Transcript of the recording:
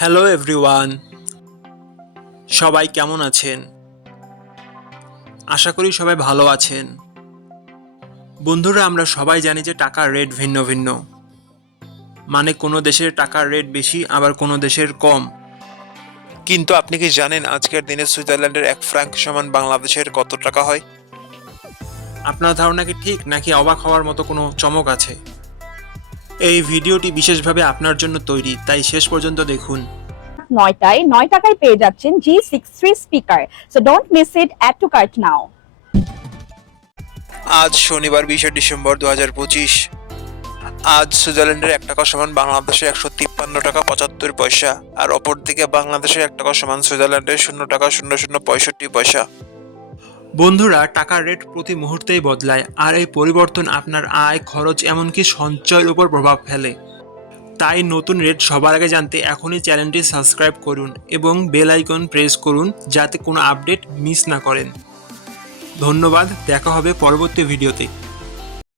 Hello everyone, সবাই কেমন আছেন? আশা করি সবাই ভালো আছেন। বন্ধুরা, আমরা সবাই জানি যে টাকার রেট ভিন্ন ভিন্ন। মানে কোনো দেশের টাকার রেট বেশি, আবার কোনো দেশের কম। কিন্তু আপনি কি জানেন আজকের দিনে সুইজারল্যান্ডের 1 ফ্র্যাঙ্ক সমান বাংলাদেশের কত টাকা হয়? আপনার ধারণা কি ঠিক, নাকি অবাক হওয়ার মতো কোনো চমক আছে? এই ভিডিওটি বিশেষভাবে আপনার জন্য তৈরি, তাই শেষ পর্যন্ত দেখুন। 9টায় 9 টাকায় পেয়ে যাচ্ছেন G63 speaker. So don't miss it, add to cart now. আজ শনিবার 20 ডিসেম্বর 2025। আজ সুইজারল্যান্ডের 1 টাকা সমান বাংলাদেশের 153 টাকা 75 পয়সা, আর অপরদিকে বাংলাদেশের 1 টাকা সমান সুইজারল্যান্ডের 0 টাকা 0065 পয়সা। বন্ধুরা, টাকার রেট প্রতি মুহূর্তেই বদলায়, আর এই পরিবর্তন আপনার আয়, খরচ, এমনকি সঞ্চয়ের উপর প্রভাব ফেলে। তাই নতুন রেট সবার আগে জানতে এখনই চ্যানেলটি সাবস্ক্রাইব করুন এবং বেল আইকন প্রেস করুন, যাতে কোনো আপডেট মিস না করেন। ধন্যবাদ, দেখা হবে পরবর্তী ভিডিওতে।